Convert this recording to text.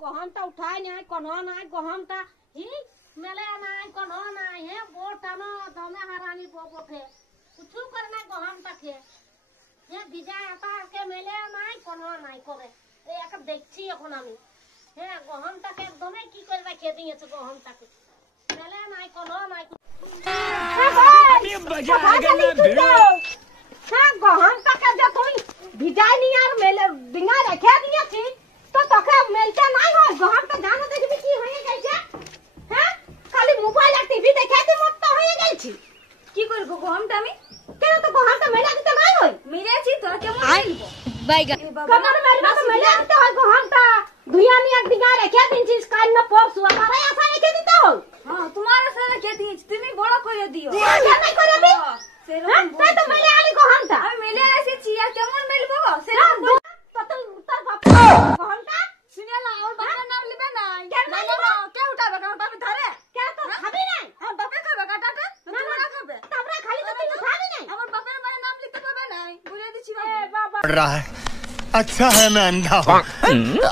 গহমটা উঠাই নাই কোন নাই গহমটা হি মেলে নাই কোন নাই হে বোটানো দমে হারানি বপথে কিছু করে নাই গহমটাকে হে ভিজা আটাকে মেলে নাই কোন নাই করে এই একটা দেখছি এখন আমি হ্যাঁ গহমটাকে একদমই কি করে রেখে দিয়েছে গহমটাকে মেলে নাই কোন নাই আমি মজা आ गया ना হ্যাঁ গহমটাকে যে তুই ভিজাই নি আর মেলে ডিঙা রেখে দিয়েছি তো তোকে মেলতে নাই হয় গহমটা জানো দেখবি কি হয়ে গেছে হ্যাঁ খালি মোবাইল আর টিভি দেখে দি মত হয়ে গেছি কি করব গহমটা আমি কেন তো গহমটা মেলে দিতে নাই হয় মেরেছি তো কেমন আইব বাইগা কেমন মেলবা তো মেলে দিতে হয় গহমটা দুইয়ানি এক ডিঙা রেখে দিনছিস কাল না পরশু আমারে আশা রেখে দিতে হয় হ্যাঁ তোমার আশা রেখে দিয়েছি তুমি বড় করে দিও কেন করে দি সেরকম তাই তো মেলে আলি গহমটা আমি মেলে এসেছি আর কেমন মেলবো সেরকম তো তোর বাপ গহমটা শুনে না ওর বাবার নাম লিবে না কেন লিবে কে উঠাবে আমার বাবা ধরে কে তো খাবি না আমার বাবা খাবে কাটাটা না খাবে তারপরে খালি তো তুই উঠাবি না আমার বাবার মায়ের নাম লিখতে পাবে না বলে দিছি বাবা रहा है अच्छा है मैं अंधा हूं